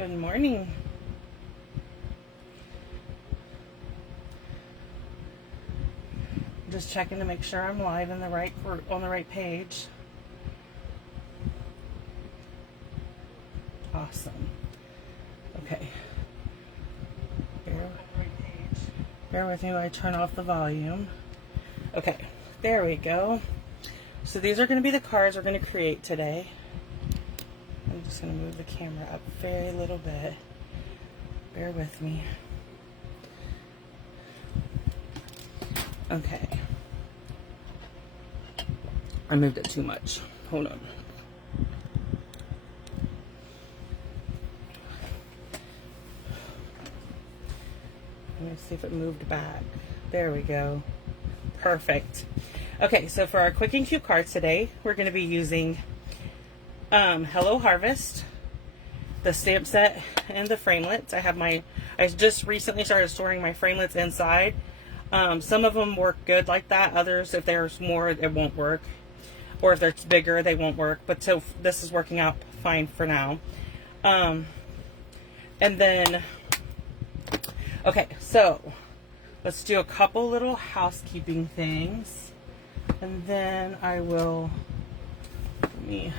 Good morning. Just checking to make sure I'm live in the right on the right page. Awesome. Okay. Bear with me while I turn off the volume. Okay, there we go. So these are going to be the cards we're going to create today. I'm just going to move the camera up a very little bit. Bear with me. Okay. I moved it too much. Hold on. Let me see if it moved back. There we go. Perfect. Okay, so for our Quick and Cute cards today, we're going to be using Hello Harvest, the stamp set, and the framelits. I just recently started storing my framelits inside. Some of them work good like that. Others, if there's more, it won't work. Or if they're bigger, they won't work. But so this is working out fine for now. And then, okay, so let's do a couple little housekeeping things. And then I will, let me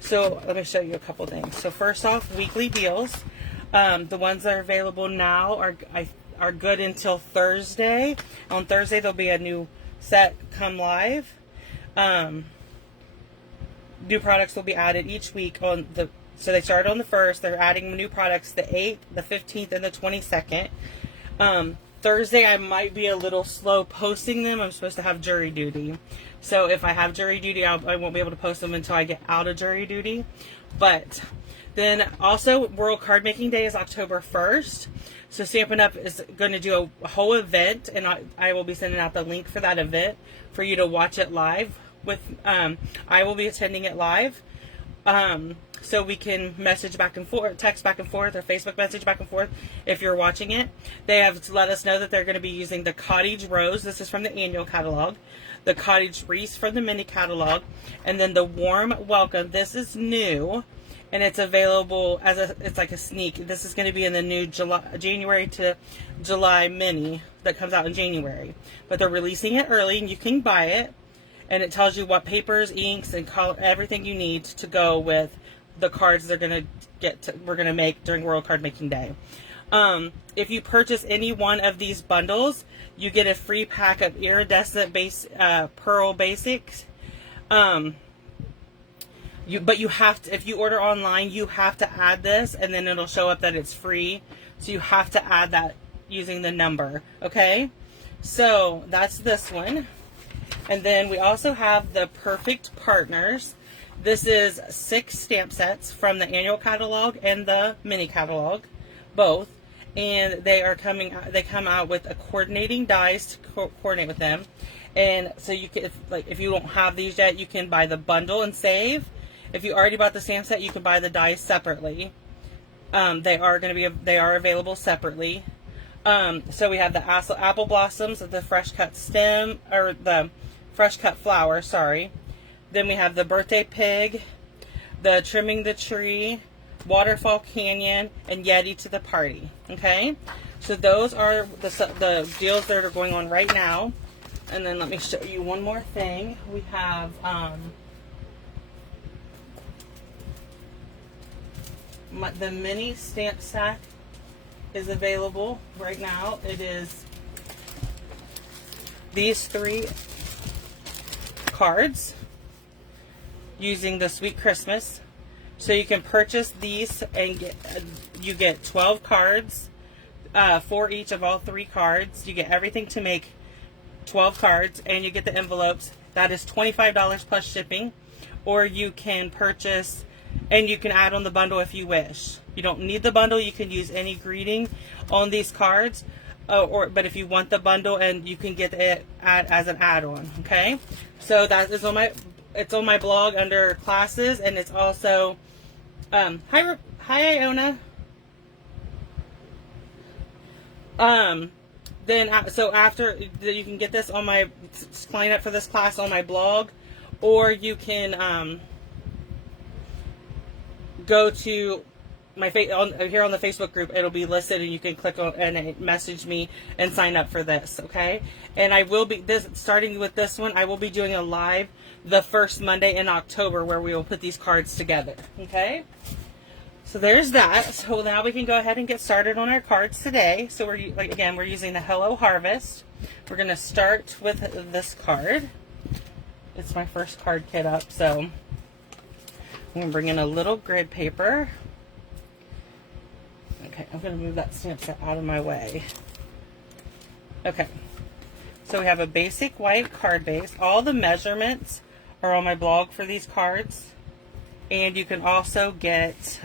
show you a couple things. So first off, weekly deals. The ones that are available now are good until Thursday. On Thursday, there'll be a new set come live. New products will be added each week so they start on the 1st. They're adding new products the 8th, the 15th, and the 22nd. Thursday, I might be a little slow posting them. I'm supposed to have jury duty. So if I have jury duty, I won't be able to post them until I get out of jury duty. But then also, World Card Making Day is October 1st. So Stampin'UP is going to do a whole event, and I will be sending out the link for that event for you to watch it live. I will be attending it live. So we can message back and forth, text back and forth, or Facebook message back and forth if you're watching it. They have let us know that they're going to be using the Cottage Rose. This is from the annual catalog. The Cottage Wreath from the mini catalog. And then the Warm Welcome. This is new, and it's available it's like a sneak. This is going to be in the new January to July mini that comes out in January. But they're releasing it early, and you can buy it. And it tells you what papers, inks, and everything you need to go with the cards we're going to make during World Card Making Day. If you purchase any one of these bundles, you get a free pack of iridescent pearl basics. But you have to, if you order online, you have to add this, and then it'll show up that it's free. So you have to add that using the number. Okay, so that's this one. And then we also have the Perfect Partners. This is 6 stamp sets from the annual catalog and the mini catalog, both. And they come out with a coordinating dies to coordinate with them. And so you can, if you don't have these yet, you can buy the bundle and save. If you already bought the stamp set, you can buy the dies separately. They are available separately. So we have the apple blossoms of the fresh cut stem, or the fresh cut flower, sorry. Then we have the birthday pig, the trimming the tree, waterfall canyon, and Yeti to the party. Okay, so those are the deals that are going on right now. And then let me show you one more thing. We have the mini stamp sack is available right now. It is these 3 cards using the Sweet Christmas. So you can purchase these and you get 12 cards for each of all 3 cards. You get everything to make 12 cards, and you get the envelopes. That is $25 plus shipping. Or you can purchase, and you can add on the bundle if you wish. You don't need the bundle. You can use any greeting on these cards. But if you want the bundle, and you can get it as an add-on. Okay, so that is it's on my blog under classes, and it's also hi Iona. Then so after you can get this on my sign up for this class on my blog, or you can go to here on the Facebook group, it'll be listed, and you can click on and message me and sign up for this, okay? And I will be starting with this one. I will be doing a live the first Monday in October where we will put these cards together, okay? So there's that. So now we can go ahead and get started on our cards today. So we're using the Hello Harvest. We're going to start with this card. It's my first card kit up, so I'm going to bring in a little grid paper. Okay, I'm going to move that stamp set out of my way. Okay, so we have a basic white card base. All the measurements are on my blog for these cards. And you can also get,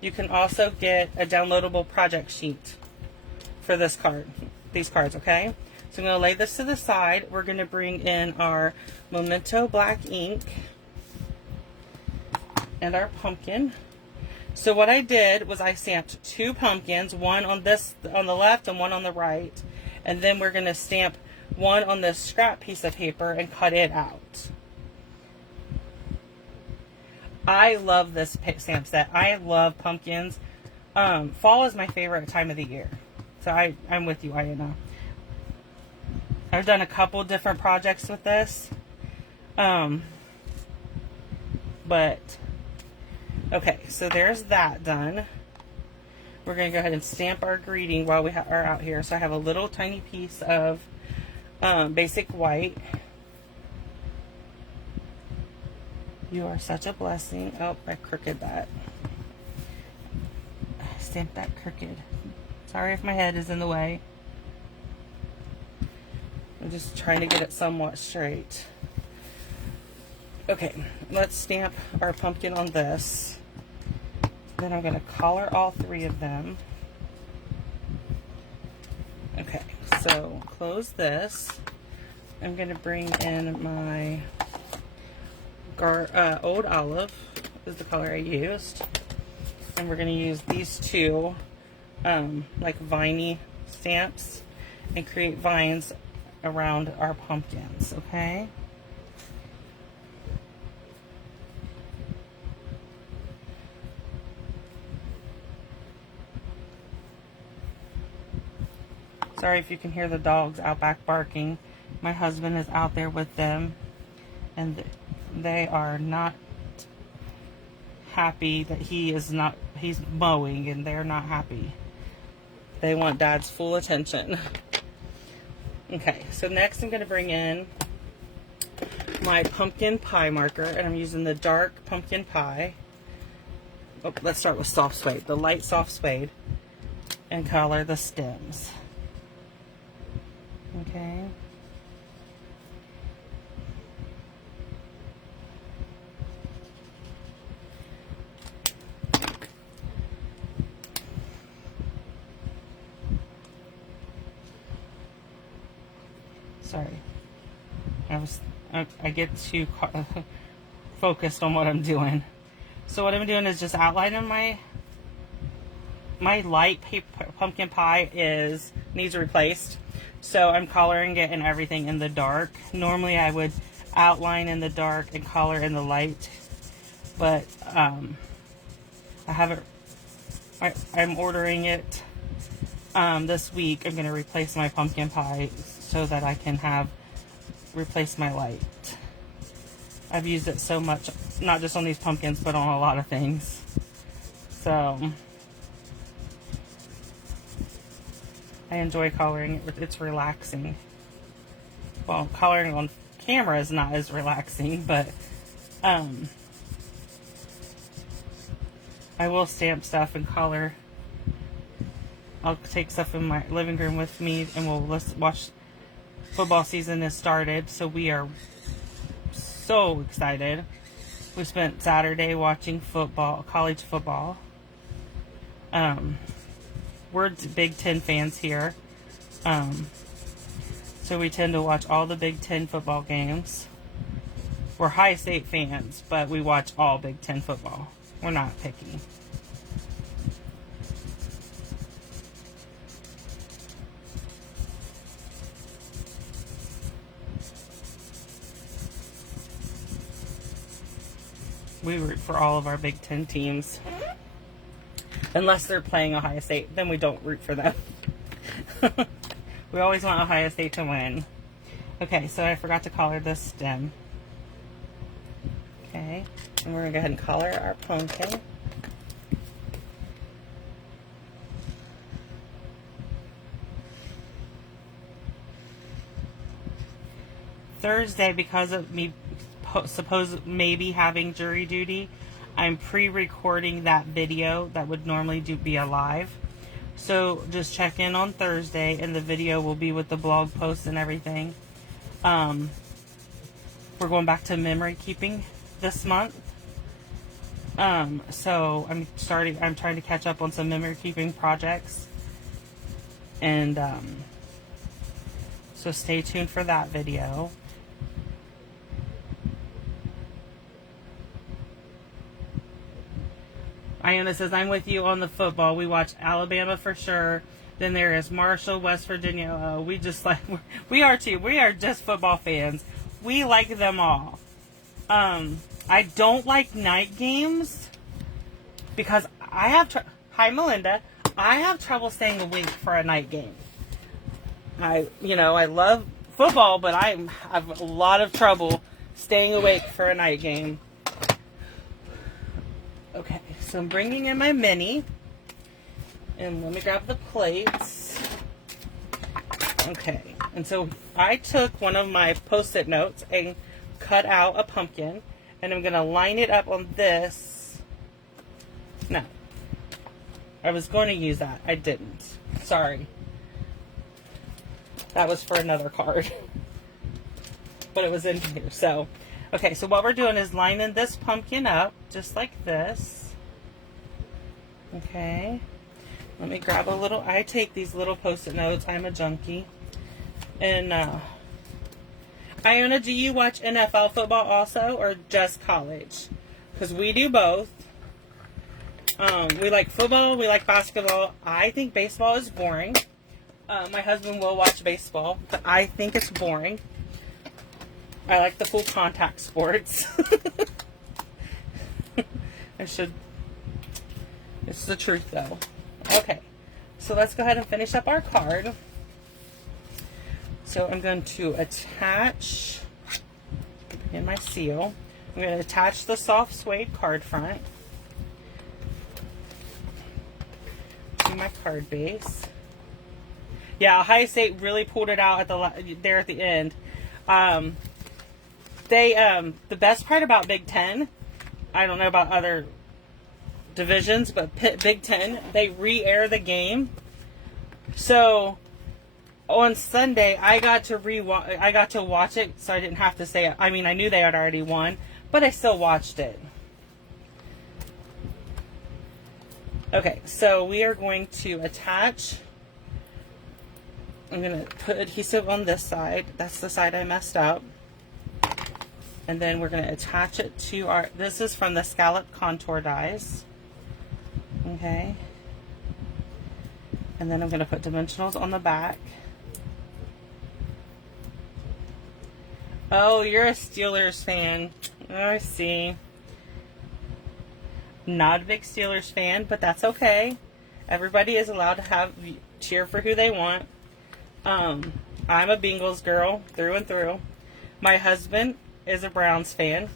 you can also get a downloadable project sheet for these cards, okay? So I'm going to lay this to the side. We're going to bring in our Memento black ink and our pumpkin. So what I did was I stamped 2 pumpkins, one on the left and one on the right. And then we're going to stamp one on this scrap piece of paper and cut it out. I love this stamp set. I love pumpkins. Fall is my favorite time of the year. So I'm with you, Ayana. I've done a couple different projects with this. But, okay, so there's that done. We're going to go ahead and stamp our greeting while we are out here. So I have a little tiny piece of basic white. You are such a blessing. Oh, I crooked that. I stamped that crooked. Sorry if my head is in the way. I'm just trying to get it somewhat straight. Okay, let's stamp our pumpkin on this. Then I'm going to color all 3 of them. Okay, so close this. I'm going to bring in my Old Olive, is the color I used. And we're going to use these 2 like viney stamps and create vines around our pumpkins, okay? Sorry if you can hear the dogs out back barking. My husband is out there with them, and they are not happy that he's mowing, and they're not happy. They want Dad's full attention. Okay, so next I'm going to bring in my pumpkin pie marker, and I'm using the dark pumpkin pie. Oh, let's start with soft suede, the light soft suede, and color the stems. Okay. Sorry. I get too focused on what I'm doing. So what I'm doing is just outlining my light pumpkin pie needs replaced. So I'm coloring it and everything in the dark. Normally I would outline in the dark and color in the light, but I haven't. I'm ordering it this week. I'm going to replace my pumpkin pie so that I can replace my light. I've used it so much, not just on these pumpkins, but on a lot of things. So I enjoy coloring it. It's relaxing. Well, coloring on camera is not as relaxing, but I will stamp stuff and color. I'll take stuff in my living room with me, and we'll watch. Football season has started, so we are so excited. We spent Saturday watching football, college football. We're Big Ten fans here, so we tend to watch all the Big Ten football games. We're High State fans, but we watch all Big Ten football. We're not picky. We root for all of our Big Ten teams. Unless they're playing Ohio State, then we don't root for them. We always want Ohio State to win. Okay, so I forgot to color this stem. Okay, and we're going to go ahead and color our pumpkin. Thursday, because of me maybe having jury duty, I'm pre-recording that video that would normally be a live. So just check in on Thursday, and the video will be with the blog post and everything. We're going back to memory keeping this month. So I'm trying to catch up on some memory keeping projects. And so stay tuned for that video. Iona says, I'm with you on the football. We watch Alabama for sure. Then there is Marshall, West Virginia. We are too. We are just football fans. We like them all. I don't like night games because I have, hi Melinda, I have trouble staying awake for a night game. I love football, but I have a lot of trouble staying awake for a night game. Okay, so I'm bringing in my mini, and let me grab the plates. Okay, and so I took one of my Post-it notes and cut out a pumpkin, and I'm going to line it up on this. No, I was going to use that. I didn't. Sorry. That was for another card. But it was in here, so... Okay, so what we're doing is lining this pumpkin up, just like this. Okay. Let me grab a little, I take these little Post-it notes. I'm a junkie. And, Iona, do you watch NFL football also, or just college? Because we do both. We like football, we like basketball. I think baseball is boring. My husband will watch baseball, but I think it's boring. I like the full contact sports. It's the truth though. Okay, so let's go ahead and finish up our card. So I'm going to attach in my seal. I'm going to attach the soft suede card front to my card base. Yeah, Ohio State really pulled it out at the end. The best part about Big Ten, I don't know about other divisions, but Big Ten, they re-air the game. So on Sunday, I got to watch it, so I didn't have to say it. I mean, I knew they had already won, but I still watched it. Okay, so we are going to attach. I'm going to put adhesive on this side. That's the side I messed up. And then we're going to attach it to our, this is from the Scallop Contour dies. Okay. And then I'm going to put dimensionals on the back. Oh, you're a Steelers fan. Oh, I see. Not a big Steelers fan, but that's okay. Everybody is allowed to cheer for who they want. I'm a Bengals girl through and through. My husband is a Browns fan,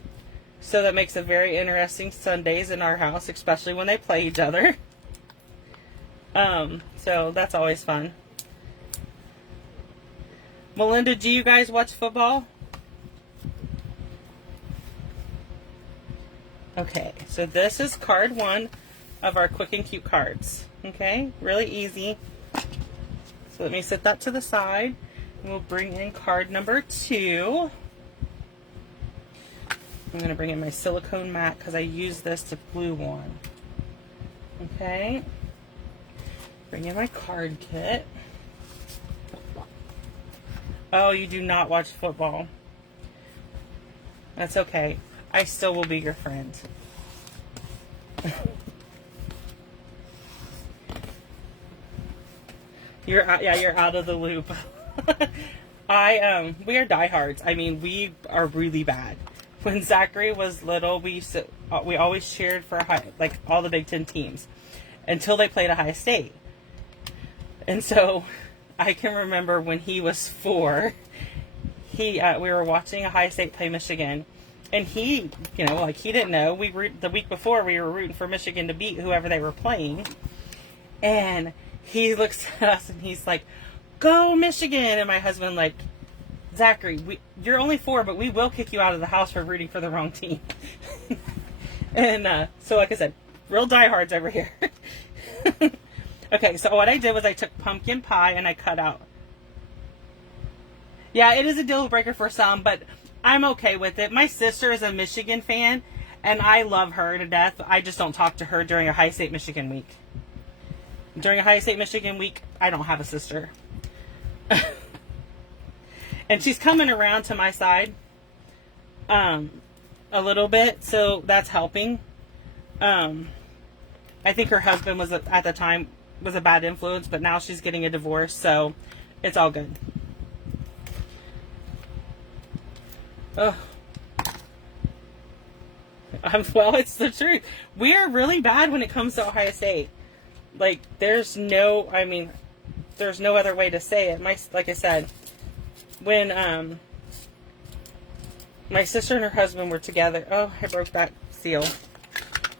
so that makes it very interesting Sundays in our house, especially when they play each other. So that's always fun. Melinda, do you guys watch football? Okay, so this is card 1 of our quick and cute cards. Okay, really easy. So let me set that to the side. And we'll bring in card number 2. I'm going to bring in my silicone mat because I use this to glue on. Okay. Bring in my card kit. Oh, you do not watch football. That's okay. I still will be your friend. You're out of the loop. We are diehards. I mean, we are really bad. when Zachary was little, we always cheered for like all the Big Ten teams until they played Ohio State. And so I can remember when he was 4, we were watching Ohio State play Michigan, and he, like he didn't know. The week before we were rooting for Michigan to beat whoever they were playing, and he looks at us and he's like, "Go Michigan!" And my husband like, "Zachary, you're only 4, but we will kick you out of the house for rooting for the wrong team." And so, like I said, real diehards over here. Okay, so what I did was I took pumpkin pie and I cut out. Yeah, it is a deal breaker for some, but I'm okay with it. My sister is a Michigan fan, and I love her to death. I just don't talk to her during Ohio State Michigan week. During Ohio State Michigan week, I don't have a sister. And she's coming around to my side a little bit, so that's helping. I think her husband was at the time was a bad influence, but now she's getting a divorce, so it's all good. Ugh. Well, it's the truth. We are really bad when it comes to Ohio State. Like, there's no other way to say it. Like I said, when my sister and her husband were together. Oh, I broke that seal.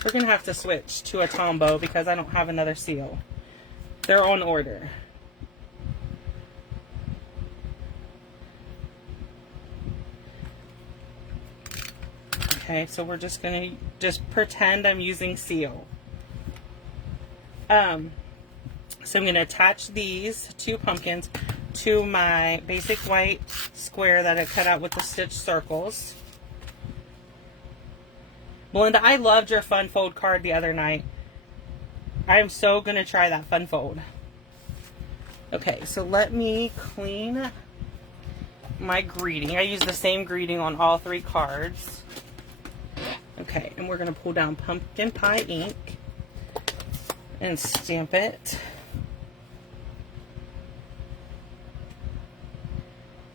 We're gonna have to switch to a Tombow because I don't have another seal. They're on order. Okay, so we're just gonna pretend I'm using seal. So I'm gonna attach these 2 pumpkins to my basic white square that I cut out with the stitch circles. Melinda, I loved your fun fold card the other night. I am so going to try that fun fold. Okay, so let me clean my greeting. I use the same greeting on all 3 cards. Okay, and we're going to pull down pumpkin pie ink and stamp it.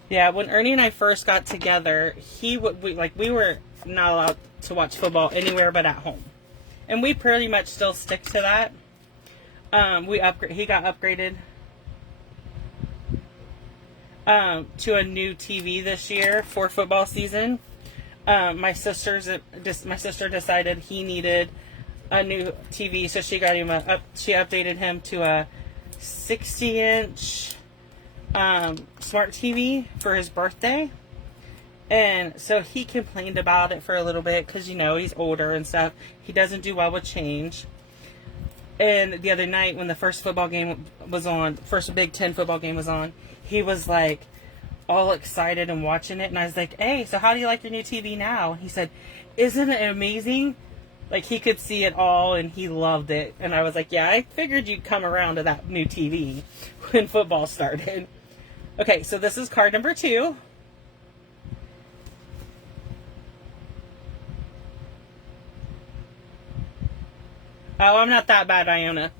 Yeah, when Ernie and I first got together, we were not allowed to watch football anywhere but at home. And we pretty much still stick to that. He got upgraded to a new TV this year for football season. My sister decided he needed a new TV, so she got him she updated him to a 60-inch smart TV for his birthday. And so he complained about it for a little bit because, he's older and stuff. He doesn't do well with change. And the other night when the first football game was on, first Big Ten football game was on, he was like all excited and watching it. And I was like, "Hey, so how do you like your new TV now?" And he said, "Isn't it amazing?" Like, he could see it all and he loved it. And I was like, "Yeah, I figured you'd come around to that new TV when football started." Okay, so this is card number 2. Oh, I'm not that bad, Iona.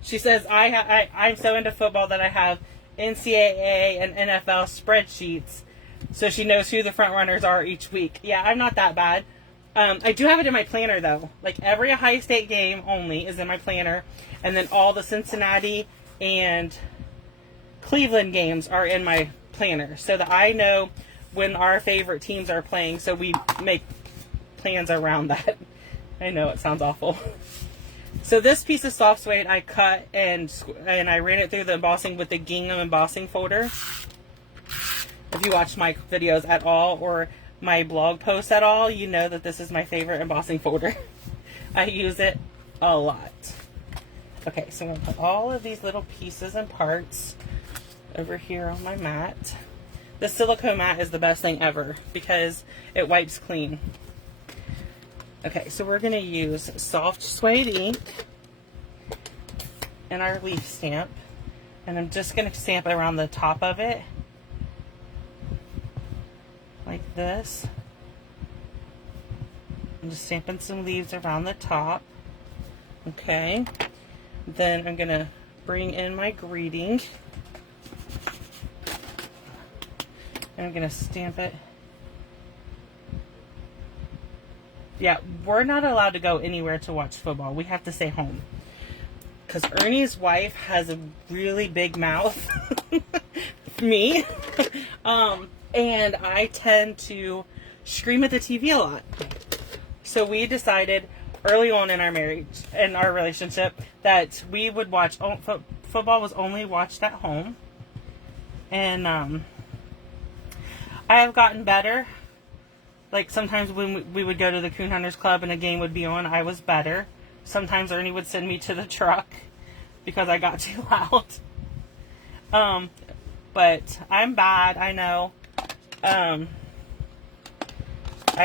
She says, I'm so into football that I have NCAA and NFL spreadsheets, so she knows who the front runners are each week. Yeah, I'm not that bad. I do have it in my planner, though. Like, every Ohio State game only is in my planner, and then all the Cincinnati and Cleveland games are in my planner, so that I know when our favorite teams are playing, so we make plans around that. I know it sounds awful. So this piece of soft suede I cut and I ran it through the embossing with the gingham embossing folder. If you watch my videos at all or my blog posts at all, you know that this is my favorite embossing folder. I use it a lot. Okay, so I'm going to put all of these little pieces and parts over here on my mat. The silicone mat is the best thing ever because it wipes clean. Okay, so we're going to use soft suede ink and our leaf stamp, and I'm just going to stamp around the top of it like this. I'm just stamping some leaves around the top. Okay, then I'm going to bring in my greeting, and I'm going to stamp it Yeah, we're not allowed to go anywhere to watch football. We have to stay home. Because Ernie's wife has a really big mouth. Me. And I tend to scream at the TV a lot. So we decided early on in our marriage, in our relationship, that we would watch, football was only watched at home. And I have gotten better. Like, sometimes when we would go to the Coon Hunters Club and a game would be on, I was better. Sometimes Ernie would send me to the truck because I got too loud. But I'm bad, I know. I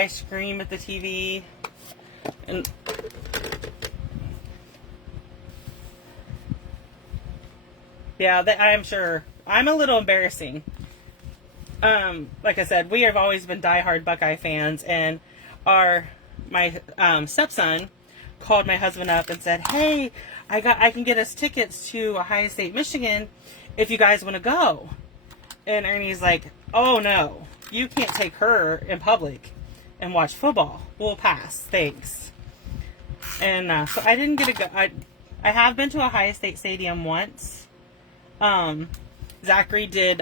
scream at the TV. And yeah, I'm sure. I'm a little embarrassing. Like I said, we have always been diehard Buckeye fans, and my stepson called my husband up and said, "Hey, I can get us tickets to Ohio State, Michigan, if you guys want to go." And Ernie's like, "Oh no, you can't take her in public and watch football. We'll pass, thanks." And so I didn't get to go. I have been to Ohio State Stadium once. Zachary did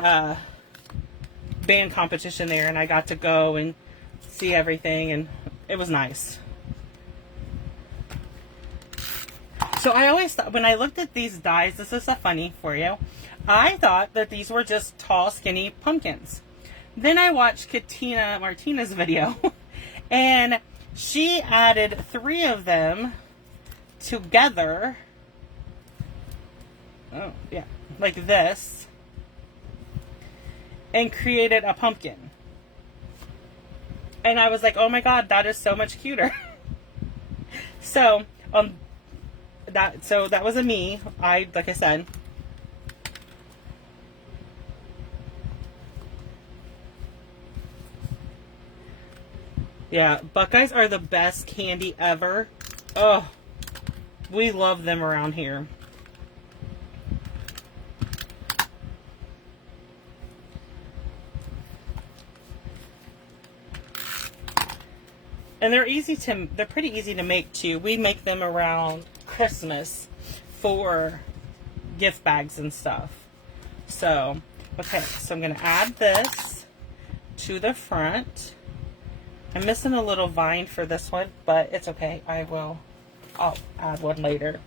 band competition there, and I got to go and see everything, and it was nice. So I always thought, when I looked at these dies, this is a funny for you, I thought that these were just tall, skinny pumpkins. Then I watched Katina Martinez's video, and she added 3 of them together. Oh, yeah, like this. And created a pumpkin. And I was like, oh my god, that is so much cuter. So, that was a me. Like I said. Yeah, Buckeyes are the best candy ever. Oh, we love them around here. And they're pretty easy to make too. We make them around Christmas for gift bags and stuff. So, okay, so I'm going to add this to the front. I'm missing a little vine for this one, but it's okay. I'll add one later.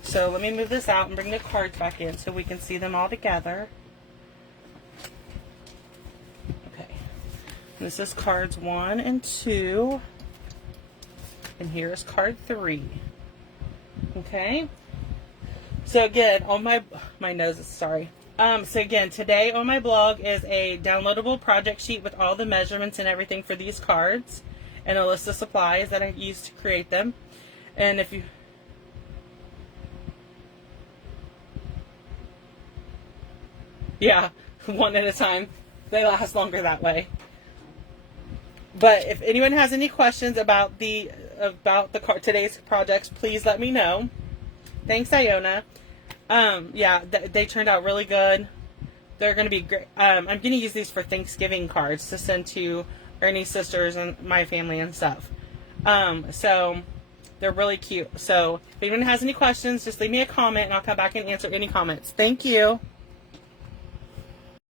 So let me move this out and bring the cards back in so we can see them all together. This is cards 1 and 2. And here is card 3. Okay. So again, on my nose is sorry. So again, today on my blog is a downloadable project sheet with all the measurements and everything for these cards, and a list of supplies that I used to create them. And if you yeah, one at a time. They last longer that way. But if anyone has any questions about today's projects, please let me know. Thanks, Iona. Yeah, they turned out really good. They're going to be great. I'm going to use these for Thanksgiving cards to send to Ernie's sisters and my family and stuff. So they're really cute. So if anyone has any questions, just leave me a comment and I'll come back and answer any comments. Thank you.